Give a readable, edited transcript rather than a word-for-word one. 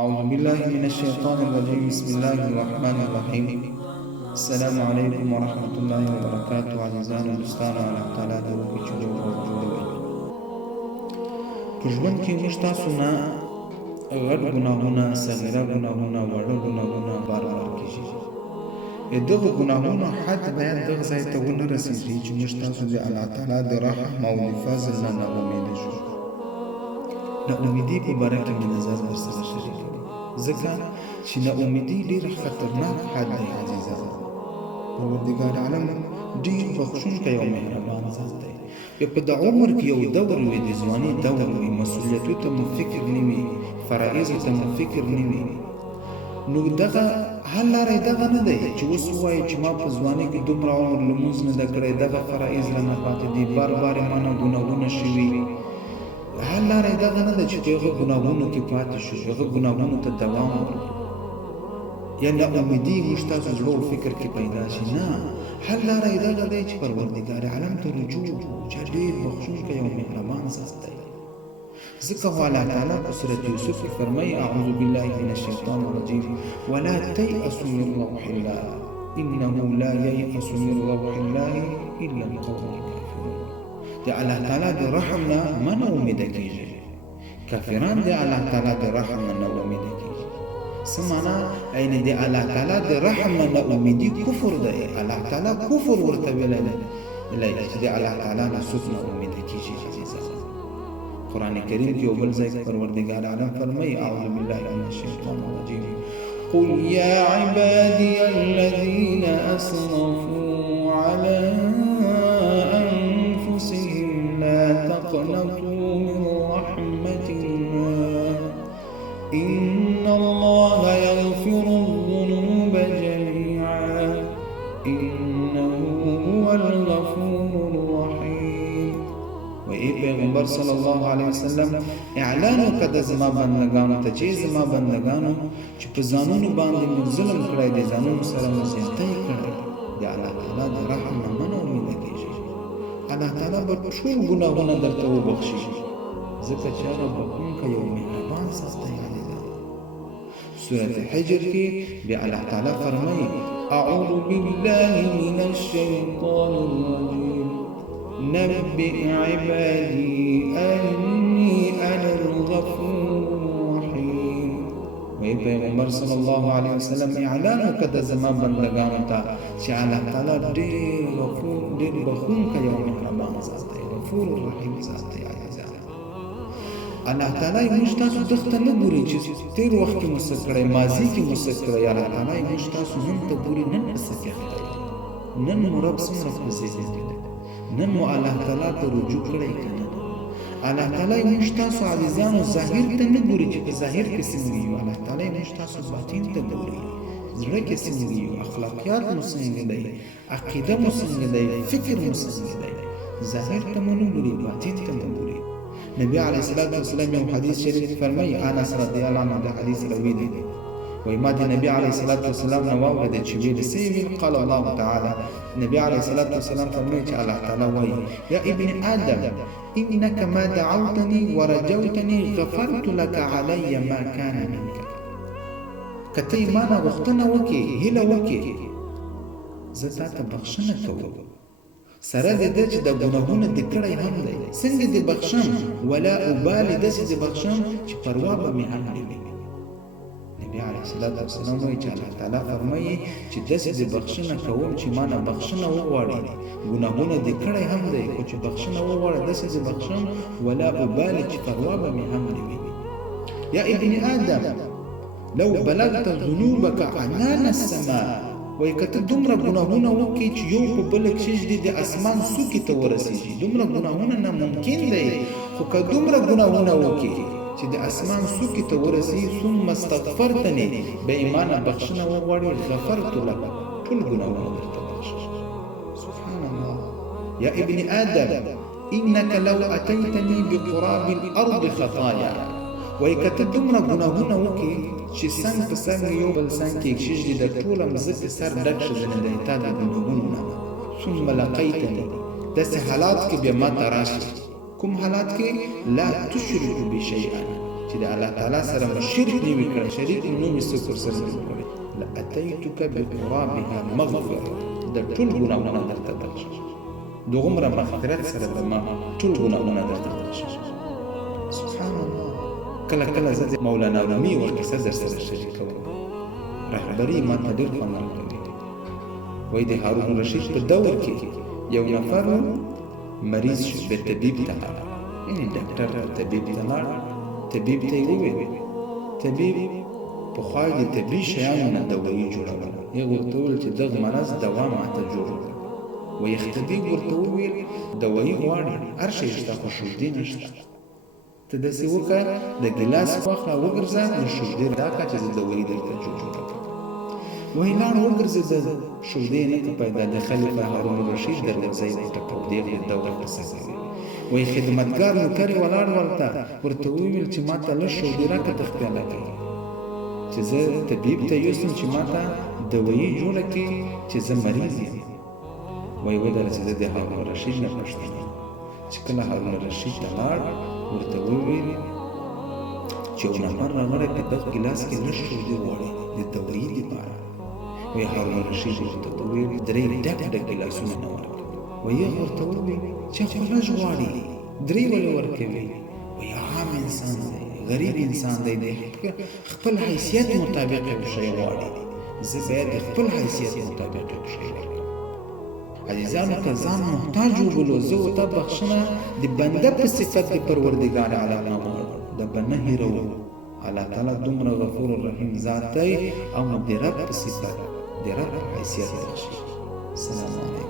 أعوذ بالله من الشيطان الرجيم. بسم الله الرحمن الرحيم. السلام عليكم ورحمة الله وبركاته. عزیزان و دوستان، الله تعالی دې وکړي چې جوړ او جوړ وي. په ژوند کې موږ تاسو نه غټ ګناهونه، صغیره ګناهونه، وړه ګناهونه بار کېږي. دغه ګناهونو حد باید دغه ځای ته ونه رسېږي چې موږ تاسو د الله تعالی د رحم او د فضل نه ناامیده شو. ناامیدي په باره کې مې نظر ورسره شریک کړی، ځکه چې ناامیدي ډېر خطرناک حد دی عزیزان. پروردګار عالم ډېر بخښونکی او مهربان ذات دی. په د عمر کې یو دور وي، د ځواني دور وي، مسؤلیتو ته مو فکر نه وي، فرایضو ته مو فکر نه وي، نو دغه حل لاره دغه نه دی چې اوس ووایي چې ما په ځوانۍ کې دومره عمر لمونځ نه ده کړی، دغه فرایض رانه پاتې دي، بار بار یې مانه ګناهونه شوي. حل لاره دغه نه ده چې په هغه ګناهونو کې پاتې شو، هغه ګناهونو ته دوام ورکړو، یا ناامیدي موږ تاسو زړه او فکر کې پیدا شي. نه، حل لاره دغه دی چې پروردګار عالم ته رجوع وکړو، چې ډېر بخښونکی او مهربان ذات دی. ذکر الله تعالی په سورة یوسف کې فرمایي: اعوذ بالله من الشیطان الرجیم ولا تیأسوا من روح الله انه لا ییأس من روح الله الا القوم الکافرون. د الله تعالی د رحم نه مه ناامیده کېږئ. کافران د الله تعالی د رحم نه ناامیده کېږي. څه معنا؟ یعنې د الله تعالی د رحم نه ناامیدي کفر دی. الله تعالی کفر ورته ویلی دی چې د الله تعالی نه څوک ناامیده کېږي. عزیزان، قرآن کریم کې یو بل ځای کې پروردګار عالم فرمایي: اعوذ بالله من الشیطان الرجیم قل یا عبادی الذین اسرفوا علی انفسهم لا تقنطوا من رحمة الله ان الله یغفر الذنوب جمیعا انه هو الغفور الرحیم. و ای پیغمبر صلی الله علیه وسلم اعلان وکړه د زما بندګانو ته چې زما بندګانو چې په ځانونو باندې مو ظلم کړی دی، ځانونو سره مو زیاتی کړی د الله تعالی د رحم نه مه ناامیده کېږئ. الله تعالی به ټول ګناهونه درته وبخښي، ځکه چې هغه بخښونکی او مهربان ذات دی. سورة حجر کې بیا الله تعالی فرمایي: اعوذ بالله من الشیطان الرجیم نبئ عبادي أني أنا الغفور الرحيم. وی پیغمبر صلی الله علیه وسلم اعلان وکړه د زما بندګانو ته چې الله تعالی ډېر غفور، ډېر بخښونکی او مهربان ذات دی، غفور الرحیم ذات دی. الله تعالی موږ تاسو دغه نه ګوري چې تیر وخت کې مو څه کړی، ماضي کې مو څه کړی. الله تعالی موږ تاسو نن ته ګوري، نن څه کوي، نن مو رب څومره خوځېدلی دی، نن مو الله تعالی ته رجوع کړی که نه. الله تعالی موږ تاسو عزیزانو ظاهر ته نه ګوري چې په ظاهر کې څنګه یو، الله تعالی موږ تاسو باطن ته ګوري، زړه کې څنګه یو، اخلاقیات مو څنګه دی، عقیده مو څنګه دی، فکر مو څنګه دی. ظاهر ته مو نه ګوري، باطن ته مو ګوري. نبی علیه الصلاة والسلام یو حدیث شریف فرمایي، انس رضی الله عنه د حدیث راوي دی، وی ما د نبی علیه الصلاة والسلام نه واورېدل چې ویل څه ویل. قال الله تعالی، نبی علیه الصلاة والسلام فرمایي چې الله تعالی وایي: یا ابن آدم انك ما دعوتني ورجوتني غفرت لك علي ما كان منك. که ته ما نه غوښتنه وکړې، هیله وکړې، زه تا ته بخښنه کوم، سره د دې چې د ګناهونو دې کړی هم دی. څنګه دې بخښم؟ ولا ابالي، داسې دې بخښم چې پروا به مې هم نه وي. نبی علیه الصلاة والسلام وایي چې الله تعالی فرمایي چې داسې دې بخښنه کوم چې ما نه بخښنه وغواړي، ګناهونه دې کړی هم دی، خو چې بخښنه وغواړي داسې دې بخښم، ولا ابالي، چې پروا به مې هم نه وي. یا ابن آدم لو بلغت ذنوبك عنان السماء. وای که ته دومره ګناهونه وکړې چې یو په بل کښېږدي د اسمان څوکې ته ورسېږي، دومره ګناهونه ناممکن دی، خو که دومره ګناهونه وکړې چې د اسمان څوکې ته ورسېږي، ثم استغفرتني، به ایمانه بخښنه وغواړې، غفرت لك، ټول ګناهونه درته بخښم. سبحان الله. یا ابن آدم انك لو اتيتني بقراب الارض خطايا. وای که ته دومره ګناهونه وکړې چې څنګ په څنګ یو بل څنګ کې کښېږدي، د ټوله مځکې سر ډک شي د تا د ګناهونو نه، ثم لقیتني، داسې حالات کې بیا ما ته راشي. کوم حالات کې؟ لا تشرک بی شیئا، چې د الله تعالی سره شرک نه وي کړی، شریک نه وي څوک ورسره نه وي کړی، لاتیتک بقرابها مغفرة، د ټول ګناهونه درته بخښي، دغومره مغفرت سره به ما ټول ګناهونه درته بخښي. سبحان الله. کله کله زه د مولانا رومي یوه کیسه درسره شریکوم، رهبري ما ته ډېر خوند راکوي. وایي د هارون رشید په دور کې یو نفر مریض شو، به طبیب ته لاړ، یعنې ډاکټر طبیب ته لاړ، طبیب ته یې وویل، طبیب پخوا د طبي شیانو نه دوایي جوړوله، هغې ورته وویل چې دغه مرض دوا ماته جوړ کړه. وایي طبیب ورته وویل دوایي غواړې هر شی شته خو شودې نشته، ته داسې وکړه د ګیلاس واخله وګرځه نو شودې راکړه چې زه دوایي درته جوړ کړم. وایي لاړ وګرځېده، شودې نه که پیدا د خلیفه هارون الرشید دروازه یې وټکوه، د هغې دوره پسې کوي. وایي خدمتګار نوکر یې ولاړ ورته وویل چې ما ته لږ شودې راکړه تخپیاله کوي، چې زه طبیب ته یوسم چې ما ته دوایي جوړه کړي چې زه مریض یم. وایي ودرېدې د هارون الرشید نه پوښتنه، چې کله هارون الرشید ته لاړ ورته وویل چې یو نفر راغلی په دغه ګیلاس کې لږ شودې غواړي د دوایي دپاره. وایي هارون الرشید ورته وویل 3 ډک ډک ګیلاسونه نه ورکړي. وایي هغه ورته وویل چې خو لږ غواړي 3 ولې ورکوي؟ وایي عام انسان دی، غریب انسان دی، د خپل حیثیت مطابق یو شی غواړي، زه باید د خپل حیثیت مطابق یو شی ورکړم. عزیزانو که ځان محتاج وبولو، زه ورته بخښنه د بنده په صفت د پروردګار عالم غواړم، د به نه هېروو. الله تعالی دومره غفور رحیم ذات دی او د رب په صفت د رب په حیثیت بخښي. السلام علیکم.